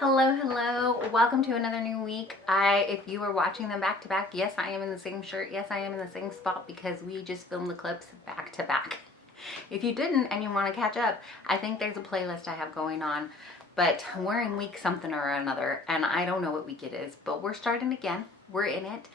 Hello, welcome to another new week. If you were watching them back to back, yes, I am in the same shirt, yes, I am in the same spot because we just filmed the clips back to back. If you didn't and you want to catch up, I think there's a playlist I have going on, but we're in week something or another and I don't know what week it is, but we're starting again. We're in it.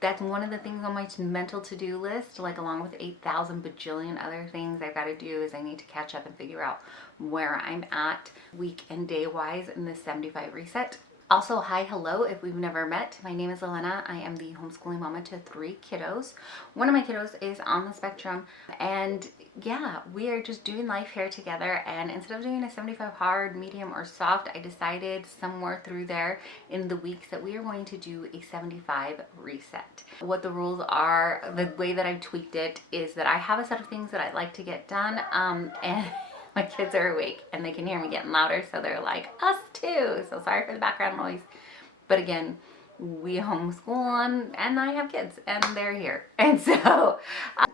That's one of the things on my mental to-do list, like along with 8,000 bajillion other things I've got to do, is I need to catch up and figure out where I'm at week and day wise in this 75 reset. Also, hi, hello, if we've never met. My name is Elena. I am the homeschooling mama to 3 kiddos. One of my kiddos is on the spectrum, and yeah, we are just doing life here together. And instead of doing a 75 hard, medium, or soft, I decided somewhere through there in the weeks that we are going to do a 75 reset. What the rules are, the way that I've tweaked it is that I have a set of things that I'd like to get done, and my kids are awake and they can hear me getting louder, so they're like, us too. So sorry for the background noise. But again, we homeschool and I have kids and they're here. And so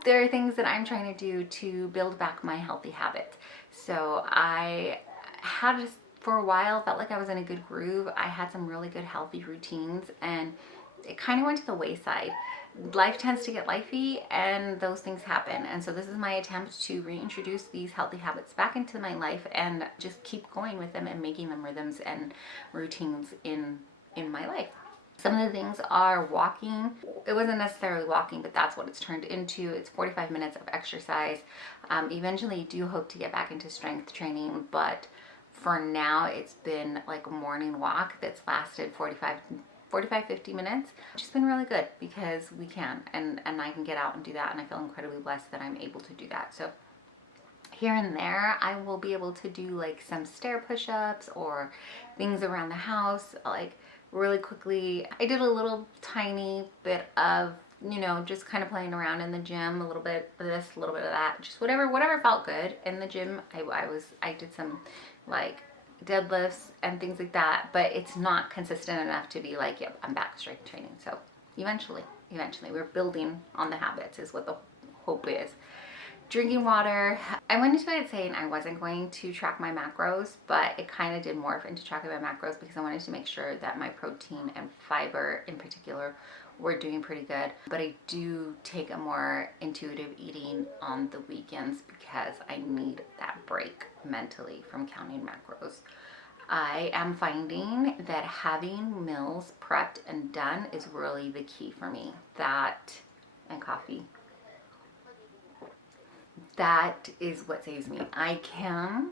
there are things that I'm trying to do to build back my healthy habits. So I had for a while, felt like I was in a good groove. I had some really good healthy routines and it kind of went to the wayside. Life tends to get lifey and those things happen, and so this is my attempt to reintroduce these healthy habits back into my life and just keep going with them and making them rhythms and routines in my life. Some of the things are walking. It wasn't necessarily walking, but that's what it's turned into. It's 45 minutes of exercise. Eventually do hope to get back into strength training, but for now it's been like a morning walk that's lasted 50 minutes, which has been really good because we can and I can get out and do that, and I feel incredibly blessed that I'm able to do that. So here and there I will be able to do like some stair push-ups or things around the house, like really quickly. I did a little tiny bit of, you know, just kind of playing around in the gym, a little bit of this, a little bit of that, just whatever felt good in the gym. I did some like deadlifts and things like that, but it's not consistent enough to be like, yep, I'm back to strength training. So eventually we're building on the habits is what the hope is. Drinking water. I went into it saying I wasn't going to track my macros, but it kind of did morph into tracking my macros because I wanted to make sure that my protein and fiber in particular were doing pretty good. But I do take a more intuitive eating on the weekends because I need that break mentally from counting macros. I am finding that having meals prepped and done is really the key for me. That and coffee. That is what saves me. I can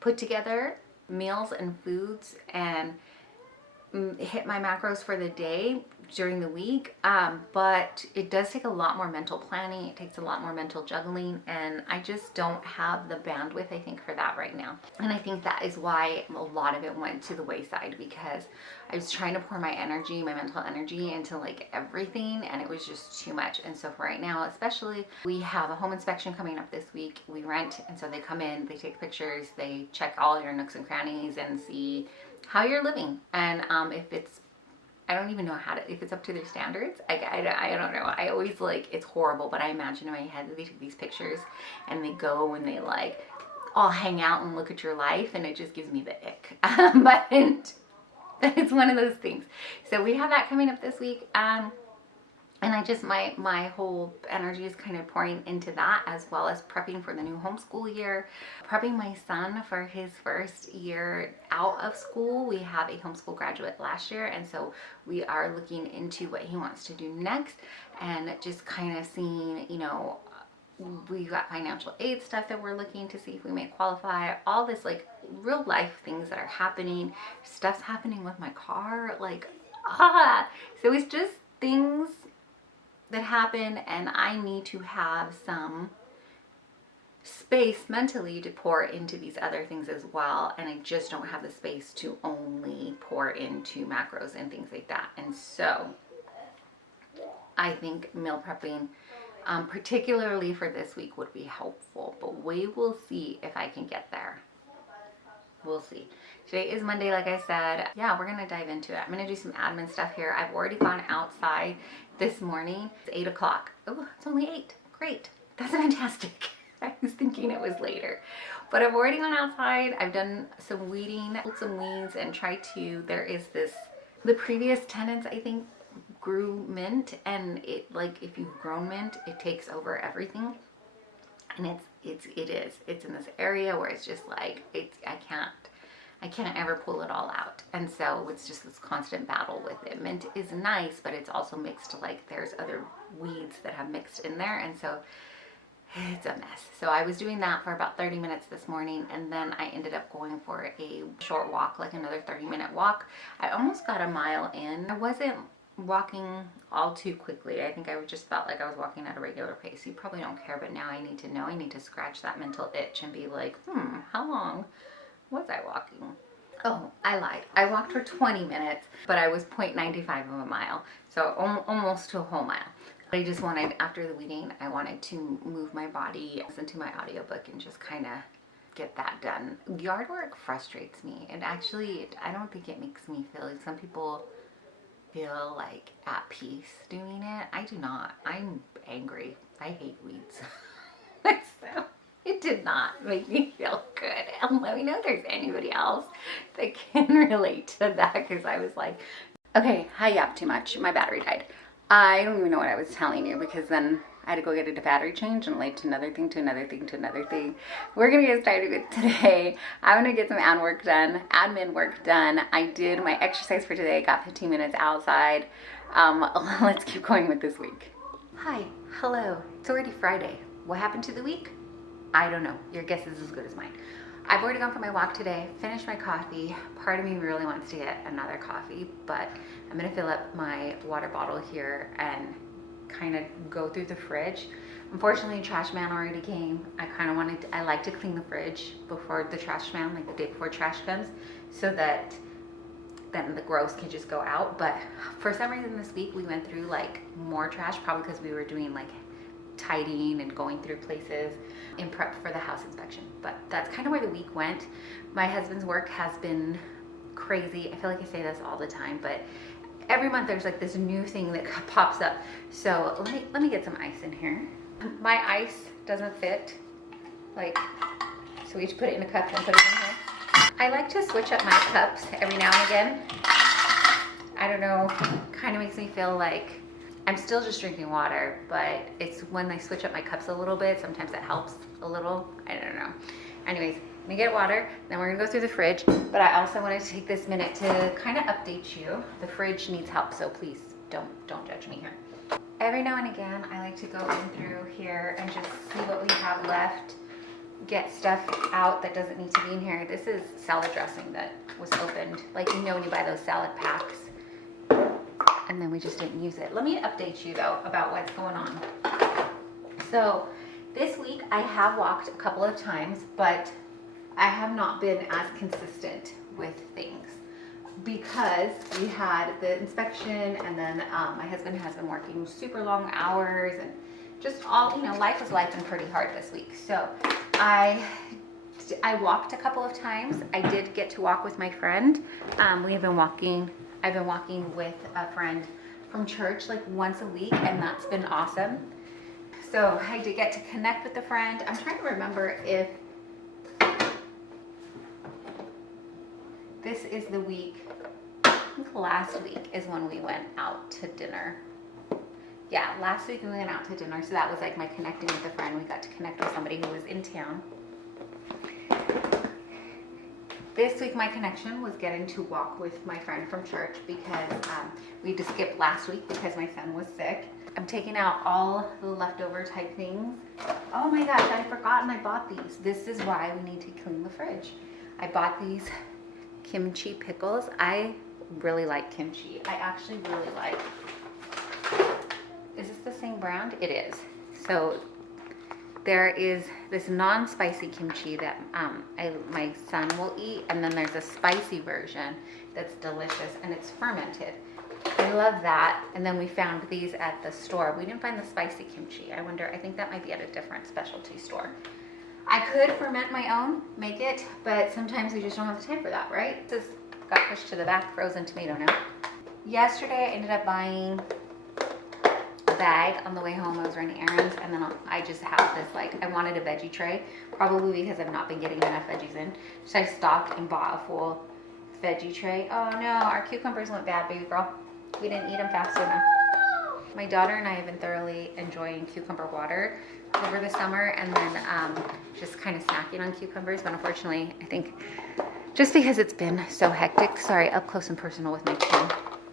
put together meals and foods and hit my macros for the day during the week, but it does take a lot more mental planning. It takes a lot more mental juggling, and I just don't have the bandwidth, I think, for that right now. And I think that is why a lot of it went to the wayside, because I was trying to pour my energy, my mental energy, into like everything, and it was just too much. And so for right now, especially, we have a home inspection coming up this week. We rent, and so they come in, they take pictures, they check all your nooks and crannies and see how you're living, and if it's, I don't even know if it's up to their standards. I don't know. I always like, it's horrible, but I imagine in my head that they take these pictures and they go and they like all hang out and look at your life, and it just gives me the ick. But it's one of those things. So we have that coming up this week. And I just, my whole energy is kind of pouring into that, as well as prepping for the new homeschool year, prepping my son for his first year out of school. We have a homeschool graduate last year, and so we are looking into what he wants to do next, and just kind of seeing, you know, we've got financial aid stuff that we're looking to see if we may qualify, all this like real life things that are happening. Stuff's happening with my car, like, so it's just things that happen, and I need to have some space mentally to pour into these other things as well, and I just don't have the space to only pour into macros and things like that. And so I think meal prepping, particularly for this week, would be helpful, but we will see if I can get there. We'll see. Today is Monday, like I said. Yeah, we're gonna dive into it. I'm gonna do some admin stuff here. I've already gone outside this morning. It's 8 o'clock. Oh, it's only 8. Great. That's fantastic. I was thinking it was later. But I've already gone outside. I've done some weeding, pulled some weeds, and tried to, there is this, the previous tenants, I think, grew mint, and it, like, if you've grown mint, it takes over everything. And it's in this area where it's just like, I can't ever pull it all out. And so it's just this constant battle with it. Mint is nice, but it's also mixed, like, there's other weeds that have mixed in there, and so it's a mess. So I was doing that for about 30 minutes this morning, and then I ended up going for a short walk, like another 30-minute walk. I almost got a mile in. I wasn't walking all too quickly. I think I just felt like I was walking at a regular pace. You probably don't care, but now I need to know. I need to scratch that mental itch and be like, how long was I walking? Oh, I lied. I walked for 20 minutes, but I was 0.95 of a mile, so almost to a whole mile. I just wanted, after the weeding, I wanted to move my body, listen to my audiobook, and just kind of get that done. Yard work frustrates me. And actually, I don't think it makes me feel like, some people feel like at peace doing it. I do not. I'm angry. I hate weeds. So it did not make me feel good. And let me know if there's anybody else that can relate to that, because I was like, okay, I yapped too much. My battery died. I don't even know what I was telling you, because then I had to go get a battery change and late to another thing, to another thing, to another thing. We're gonna get started with today. I'm gonna get some admin work done. I did my exercise for today, got 15 minutes outside. Let's keep going with this week. Hi, hello. It's already Friday. What happened to the week? I don't know. Your guess is as good as mine. I've already gone for my walk today, finished my coffee. Part of me really wants to get another coffee, but I'm gonna fill up my water bottle here and kind of go through the fridge. Unfortunately, the trash man already came. I like to clean the fridge before the trash man, like the day before trash comes, so that then the gross can just go out. But for some reason this week we went through like more trash, probably because we were doing like tidying and going through places in prep for the house inspection. But that's kind of where the week went. My husband's work has been crazy. I feel like I say this all the time, but every month there's like this new thing that pops up. So let me get some ice in here. My ice doesn't fit, like, so we just put it in a cup and put it in here. I like to switch up my cups every now and again. I don't know, kind of makes me feel like I'm still just drinking water, but it's when I switch up my cups a little bit, sometimes it helps a little. I don't know. Anyways, let me get water, then we're gonna go through the fridge. But I also wanted to take this minute to kind of update you. The fridge needs help, so please don't judge me here. Every now and again, I like to go in through here and just see what we have left, get stuff out that doesn't need to be in here. This is salad dressing that was opened. Like, you know when you buy those salad packs, and then we just didn't use it. Let me update you though about what's going on. So this week I have walked a couple of times, but I have not been as consistent with things because we had the inspection, and then my husband has been working super long hours, and just all, you know, life is life and pretty hard this week. So I walked a couple of times. I did get to walk with my friend. I've been walking with a friend from church like once a week, and that's been awesome. So I did get to connect with a friend. I'm trying to remember if this is the week, I think last week is when we went out to dinner. Yeah, last week we went out to dinner, so that was like my connecting with a friend. We got to connect with somebody who was in town. This week my connection was getting to walk with my friend from church, because we had to skip last week because my son was sick. I'm taking out all the leftover type things. Oh my gosh, I'd forgotten I bought these. This is why we need to clean the fridge. I bought these kimchi pickles. I really like kimchi. I actually really like. Is this the same brand? It is. So there is this non-spicy kimchi that my son will eat, and then there's a spicy version that's delicious, and it's fermented. I love that. And then we found these at the store. We didn't find the spicy kimchi. I think that might be at a different specialty store. I could ferment my own, make it, but sometimes we just don't have the time for that, right? This got pushed to the back, frozen tomato now. Yesterday I ended up buying a bag on the way home. I was running errands, and then I just have this, like, I wanted a veggie tray, probably because I've not been getting enough veggies in. So I stopped and bought a full veggie tray. Oh no, our cucumbers went bad, baby girl. We didn't eat them fast enough. My daughter and I have been thoroughly enjoying cucumber water over the summer, and then just kind of snacking on cucumbers. But unfortunately, I think just because it's been so hectic, sorry, up close and personal with my chin,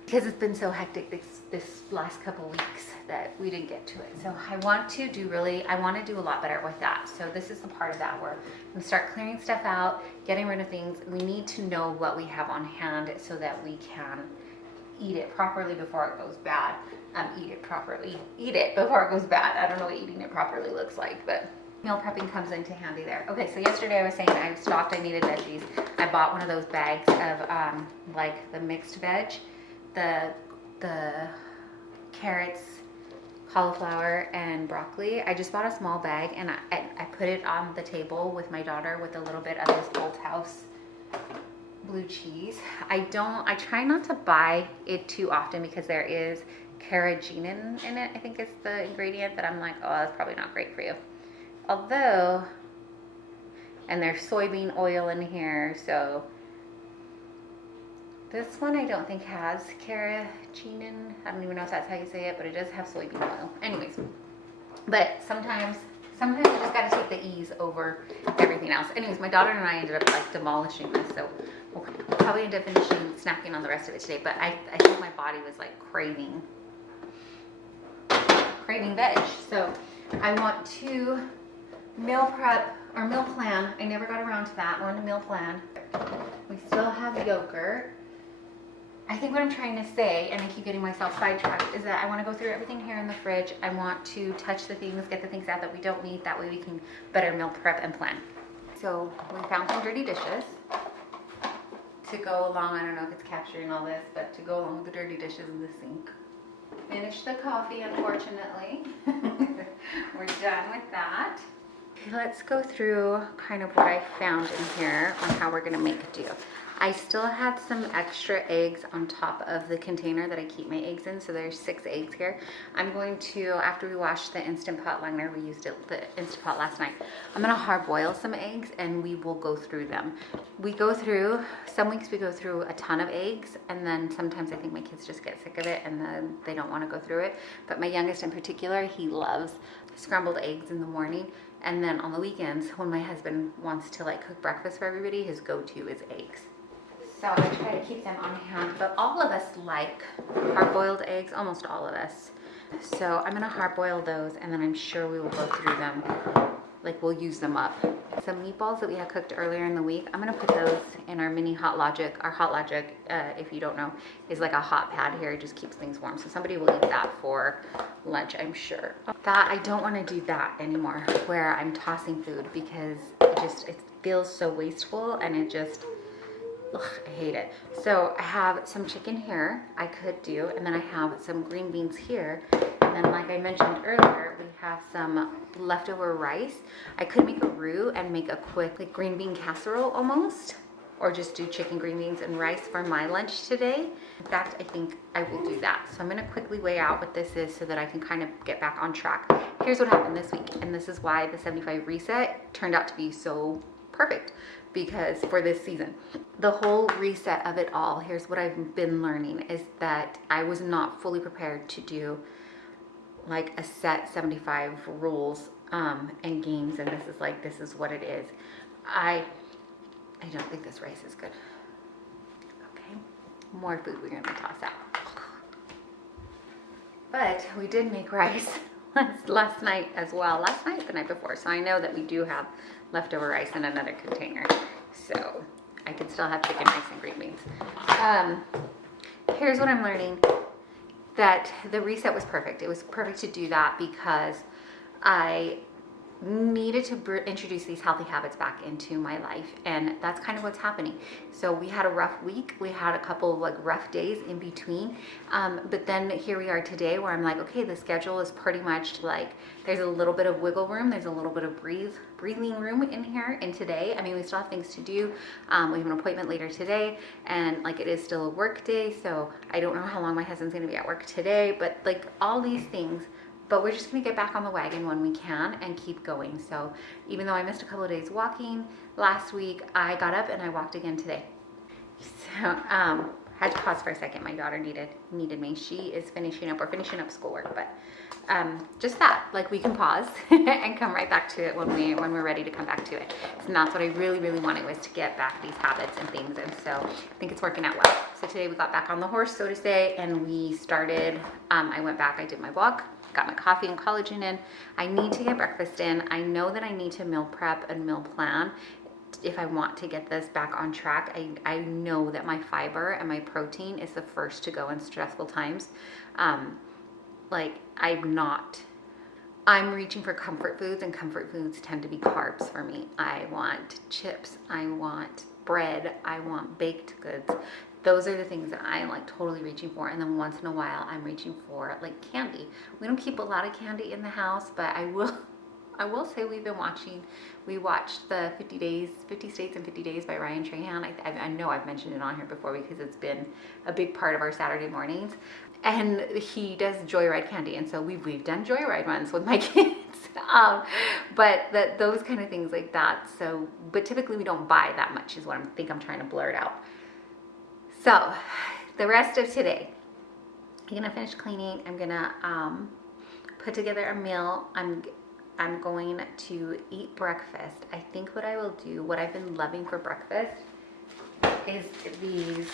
because it's been so hectic this last couple weeks that we didn't get to it. So I want to do a lot better with that. So this is the part of that where I'm gonna start clearing stuff out, getting rid of things. We need to know what we have on hand so that we can eat it properly before it goes bad. Eat it before it goes bad. I don't know what eating it properly looks like, but meal prepping comes into handy there. Okay, so yesterday I was saying I stopped, I needed veggies. I bought one of those bags of like the mixed veg, the carrots, cauliflower, and broccoli. I just bought a small bag, and I put it on the table with my daughter with a little bit of this Old House blue cheese. I try not to buy it too often because there is carrageenan in it, I think is the ingredient that I'm like, oh, that's probably not great for you. Although, and there's soybean oil in here, so this one I don't think has carrageenan. I don't even know if that's how you say it, but it does have soybean oil. Anyways, but sometimes you just gotta take the ease over everything else. Anyways, my daughter and I ended up like demolishing this, so we'll probably end up finishing snacking on the rest of it today. But I think my body was like craving veg, so I want to meal prep or meal plan. I never got around to that one, meal plan. We still have yogurt. I think what I'm trying to say, and I keep getting myself sidetracked, is that I want to go through everything here in the fridge. I want to touch the things, get the things out that we don't need. That way we can better meal prep and plan. So we found some dirty dishes to go along. I don't know if it's capturing all this, but to go along with the dirty dishes in the sink. Finished the coffee, unfortunately. We're done with that. Let's go through kind of what I found in here on how we're gonna make do. I still had some extra eggs on top of the container that I keep my eggs in, so there's 6 eggs here. I'm going to, after we wash the Instant Pot liner, we used the Instant Pot last night, I'm gonna hard boil some eggs and we will go through them. We go through, some weeks we go through a ton of eggs, and then sometimes I think my kids just get sick of it and then they don't wanna go through it. But my youngest in particular, he loves scrambled eggs in the morning. And then on the weekends, when my husband wants to like cook breakfast for everybody, his go-to is eggs. So I try to keep them on hand, but all of us like hard-boiled eggs, almost all of us. So I'm gonna hard-boil those, and then I'm sure we will go through them, like we'll use them up. Some meatballs that we had cooked earlier in the week, I'm gonna put those in our mini Hot Logic. Our Hot Logic, if you don't know, is like a hot pad here. It just keeps things warm. So somebody will eat that for lunch, I'm sure. That, I don't wanna do that anymore, where I'm tossing food, because it feels so wasteful, and it just, ugh, I hate it. So I have some chicken here I could do, and then I have some green beans here. And then like I mentioned earlier, we have some leftover rice. I could make a roux and make a quick like green bean casserole almost, or just do chicken, green beans, and rice for my lunch today. In fact, I think I will do that. So I'm gonna quickly weigh out what this is so that I can kind of get back on track. Here's what happened this week, and this is why the 75 reset turned out to be so perfect, because for this season, the whole reset of it all, here's what I've been learning, is that I was not fully prepared to do like a set 75 rules and games, and this is what it is. I don't think this rice is good. Okay, more food we're gonna toss out. But we did make rice last night as well. Last night, the night before. So I know that we do have leftover rice in another container. So I could still have chicken, rice, and green beans. Here's what I'm learning. That the reset was perfect. It was perfect to do that because I needed to introduce these healthy habits back into my life, and that's kind of what's happening. So we had a rough week. We had a couple of like rough days in between, but then here we are today where I'm like, okay, the schedule is pretty much like there's a little bit of wiggle room, there's a little bit of breathing room in here. And today, I mean, we still have things to do. We have an appointment later today, and like it is still a work day, so I don't know how long my husband's going to be at work today, but like all these things. But we're just gonna get back on the wagon when we can and keep going. So even though I missed a couple of days walking last week, I got up and I walked again today. So had to pause for a second. My daughter needed me. She is finishing up schoolwork, but just that, like we can pause and come right back to it when we're ready to come back to it. And that's what I really, really wanted, was to get back these habits and things. And so I think it's working out well. So today we got back on the horse, so to say, and we started, I went back, I did my walk, got my coffee and collagen in. I need to get breakfast in. I know that I need to meal prep and meal plan if I want to get this back on track. I know that my fiber and my protein is the first to go in stressful times. Like I'm reaching for comfort foods, and comfort foods tend to be carbs for me. I want chips, I want bread, I want baked goods. Those are the things that I'm like totally reaching for. And then once in a while I'm reaching for like candy. We don't keep a lot of candy in the house, but I will say we watched the 50 States in 50 Days by Ryan Trahan. I know I've mentioned it on here before because it's been a big part of our Saturday mornings. And he does Joyride candy, and so we've done Joyride runs with my kids. But those kind of things like that. So, but typically we don't buy that much, is what I'm trying to blurt out. So the rest of today, I'm gonna finish cleaning. I'm gonna put together a meal. I'm going to eat breakfast. I think what I will do, what I've been loving for breakfast, is these.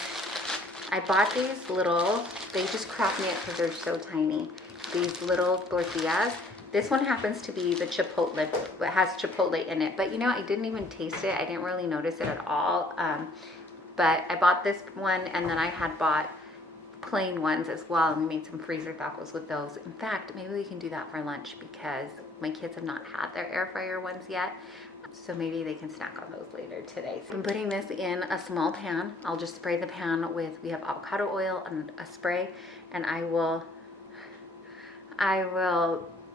I bought these little, they just crack me up because they're so tiny. These little tortillas. This one happens to be the chipotle, but has chipotle in it. But you know, I didn't even taste it. I didn't really notice it at all. But I bought this one, and then I had bought plain ones as well, and we made some freezer tacos with those. In fact, maybe we can do that for lunch because my kids have not had their air fryer ones yet. So maybe they can snack on those later today. So I'm putting this in a small pan. I'll just spray the pan with, we have avocado oil and a spray, and I will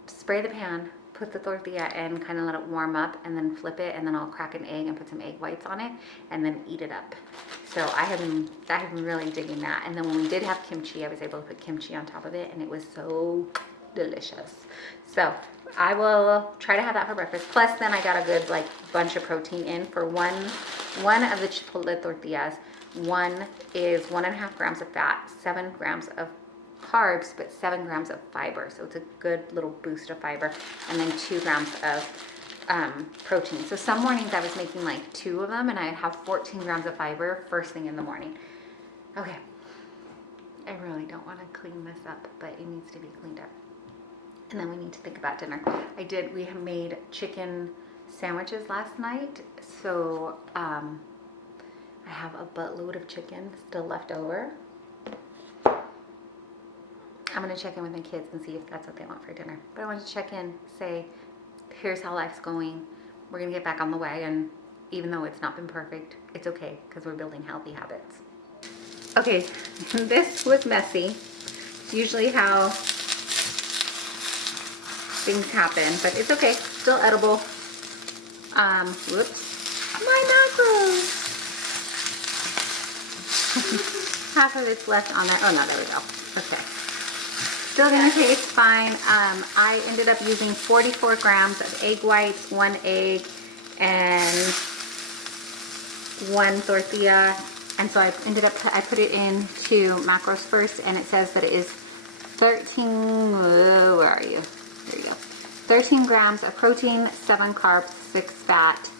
spray the pan, put the tortilla in, kind of let it warm up, and then flip it, and then I'll crack an egg and put some egg whites on it, and then eat it up. So I have been really digging that. And then when we did have kimchi, I was able to put kimchi on top of it, and it was so delicious. So I will try to have that for breakfast. Plus then I got a good like bunch of protein in for one of the chipotle tortillas. One is 1.5 grams of fat, 7 grams of carbs, but 7 grams of fiber. So it's a good little boost of fiber. And then 2 grams of protein. So some mornings I was making like 2 of them, and I'd have 14 grams of fiber first thing in the morning. Okay. I really don't want to clean this up, but it needs to be cleaned up. And then we need to think about dinner. We have made chicken sandwiches last night. So I have a buttload of chicken still left over. I'm gonna check in with my kids and see if that's what they want for dinner. But I want to check in, say, here's how life's going. We're gonna get back on the wagon. Even though it's not been perfect, it's okay because we're building healthy habits. Okay, this was messy. It's usually how things happen, but it's okay. Still edible. Whoops. My macros. Half of it's left on there. Oh no, there we go. Okay. Still gonna taste fine. I ended up using 44 grams of egg whites, 1 egg, and 1 tortilla. And so I put it into macros first, and it says that it is 13 grams of protein, 7 carbs, 6 fat.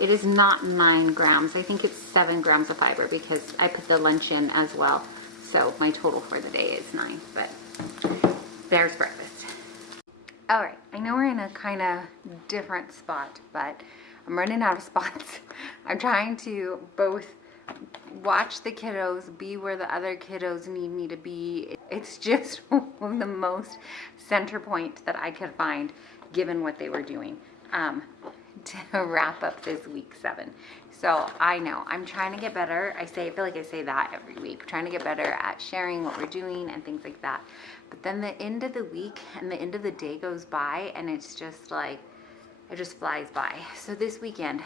It is not 9 grams. I think it's 7 grams of fiber because I put the lunch in as well. So my total for the day is 9, but there's breakfast. All right, I know we're in a kind of different spot, but I'm running out of spots. I'm trying to both watch the kiddos, be where the other kiddos need me to be. It's just the most center point that I could find. given what they were doing, to wrap up this week 7. So I know I'm trying to get better. I feel like I say that every week, trying to get better at sharing what we're doing and things like that. But then the end of the week and the end of the day goes by, and it's just like, it just flies by. So this weekend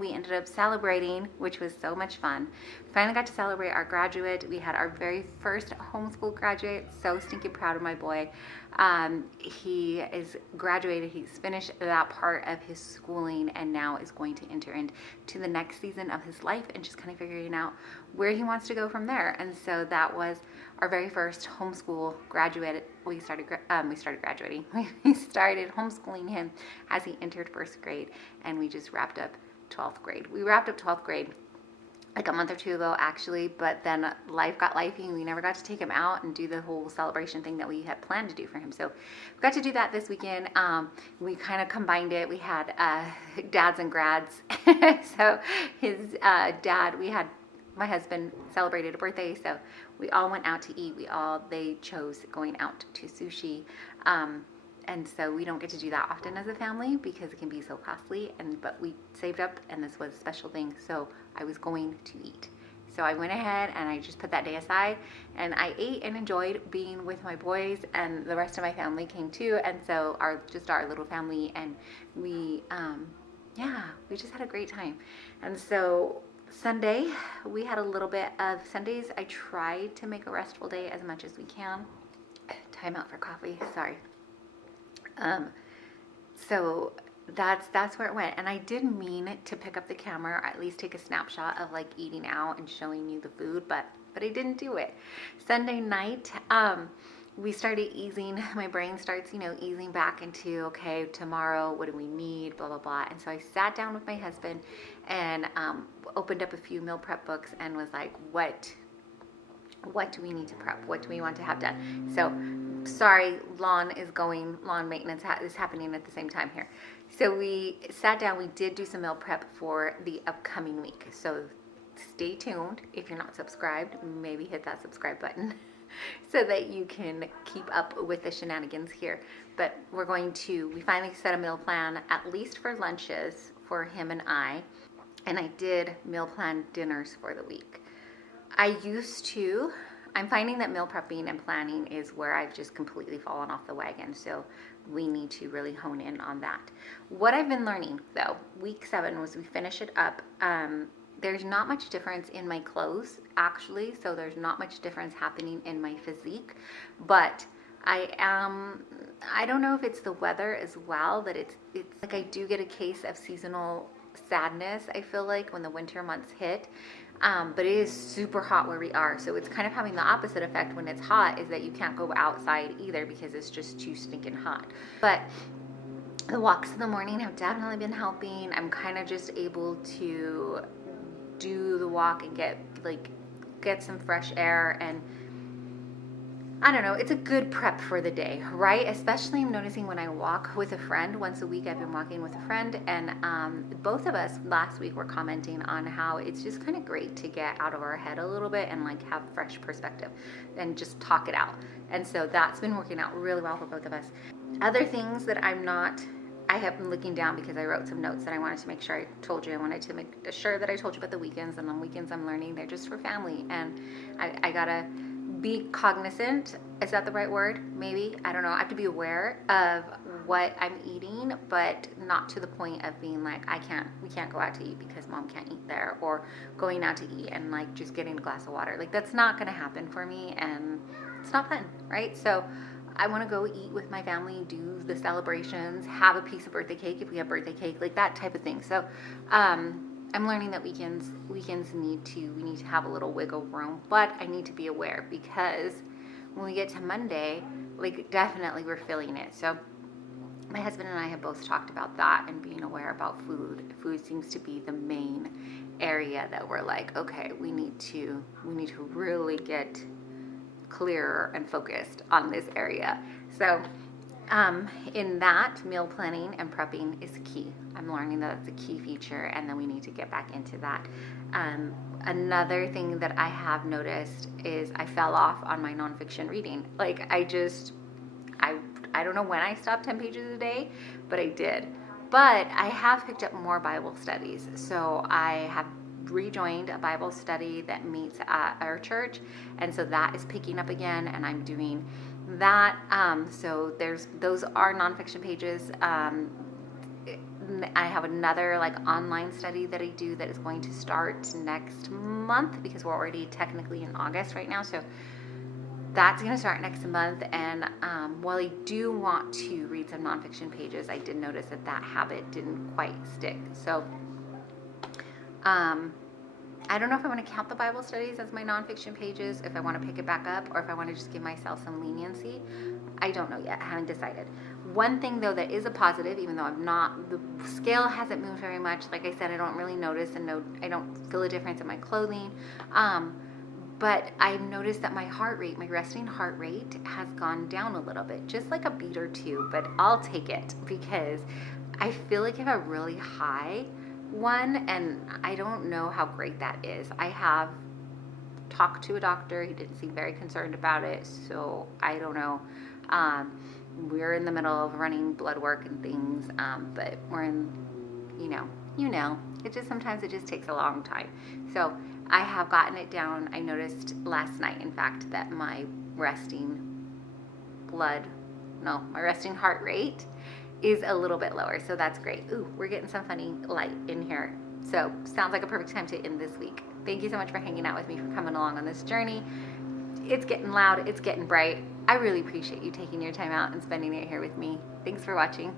we ended up celebrating, which was so much fun. Finally got to celebrate our graduate. We had our very first homeschool graduate. So stinking proud of my boy. He is graduated. He's finished that part of his schooling and now is going to enter into the next season of his life and just kind of figuring out where he wants to go from there. And so that was our very first homeschool graduate. We started graduating. We started homeschooling him as he entered 1st grade, and we just wrapped up 12th grade. We wrapped up 12th grade like a month or 2 ago, actually, but then life got lifey and we never got to take him out and do the whole celebration thing that we had planned to do for him. So we got to do that this weekend. We kind of combined it. We had dads and grads. So his dad, my husband celebrated a birthday, so we all went out to eat. They chose going out to sushi. And so we don't get to do that often as a family because it can be so costly. But we saved up, and this was a special thing, so I was going to eat. So I went ahead and I just put that day aside, and I ate and enjoyed being with my boys, and the rest of my family came too. And so our little family, and we just had a great time. And so Sunday, we had a little bit of Sundays. I tried to make a restful day as much as we can. Time out for coffee, sorry. So that's where it went. And I did mean to pick up the camera, or at least take a snapshot of like eating out and showing you the food, but I didn't do it. Sunday night, we started easing, my brain starts, easing back into, okay, tomorrow, what do we need, blah, blah, blah. And so I sat down with my husband and opened up a few meal prep books and was like, what do we need to prep? What do we want to have done? So, sorry, lawn maintenance is happening at the same time here. So we sat down, we did do some meal prep for the upcoming week. So stay tuned. If you're not subscribed, maybe hit that subscribe button so that you can keep up with the shenanigans here. But we finally set a meal plan, at least for lunches, for him and I did meal plan dinners for the week. I'm finding that meal prepping and planning is where I've just completely fallen off the wagon. So we need to really hone in on that. What I've been learning though, week 7 was we finish it up. There's not much difference in my clothes actually. So there's not much difference happening in my physique, but I don't know if it's the weather as well, that it's like I do get a case of seasonal sadness, I feel like, when the winter months hit. But it is super hot where we are, so it's kind of having the opposite effect when it's hot, is that you can't go outside either because it's just too stinking hot. But the walks in the morning have definitely been helping. I'm kind of just able to do the walk and get some fresh air, and I don't know, it's a good prep for the day, right? Especially I'm noticing when I walk with a friend once a week. I've been walking with a friend, and both of us last week were commenting on how it's just kind of great to get out of our head a little bit and like have fresh perspective and just talk it out. And so that's been working out really well for both of us. Other things that I have been looking down because I wrote some notes that I wanted to make sure I told you. I wanted to make sure that I told you about the weekends, and on weekends I'm learning they're just for family, and I gotta be cognizant. Is that the right word? Maybe. I don't know. I have to be aware of what I'm eating, but not to the point of being like, we can't go out to eat because mom can't eat there, or going out to eat and like just getting a glass of water. Like that's not going to happen for me, and it's not fun, right? So I want to go eat with my family, do the celebrations, have a piece of birthday cake if we have birthday cake, like that type of thing. So, I'm learning that weekends we need to have a little wiggle room, but I need to be aware because when we get to Monday, like definitely we're feeling it. So my husband and I have both talked about that and being aware about food. Food seems to be the main area that we're like, okay, we need to really get clearer and focused on this area. So in that, meal planning and prepping is key. I'm learning that that's a key feature, and then we need to get back into that. Another thing that I have noticed is I fell off on my nonfiction reading. Like I I don't know when I stopped 10 pages a day, but I did. But I have picked up more Bible studies. So I have rejoined a Bible study that meets at our church, and so that is picking up again, and I'm doing that. So those are nonfiction pages. I have another like online study that I do that is going to start next month, because we're already technically in August right now. So that's going to start next month. And while I do want to read some nonfiction pages, I did notice that habit didn't quite stick. So I don't know if I want to count the Bible studies as my nonfiction pages, if I want to pick it back up, or if I want to just give myself some leniency. I don't know yet. I haven't decided. One thing though that is a positive, even though the scale hasn't moved very much. Like I said, I don't really notice I don't feel a difference in my clothing. But I've noticed that my heart rate, my resting heart rate, has gone down a little bit, just like a beat or two, but I'll take it, because I feel like I have a really high one, and I don't know how great that is. I have talked to a doctor. He didn't seem very concerned about it, so I don't know. We're in the middle of running blood work and things, but we're in, sometimes it just takes a long time. So I have gotten it down. I noticed last night, in fact, that my resting heart rate is a little bit lower. So that's great. Ooh, we're getting some funny light in here. So sounds like a perfect time to end this week. Thank you so much for hanging out with me, for coming along on this journey. It's getting loud. It's getting bright. I really appreciate you taking your time out and spending it here with me. Thanks for watching.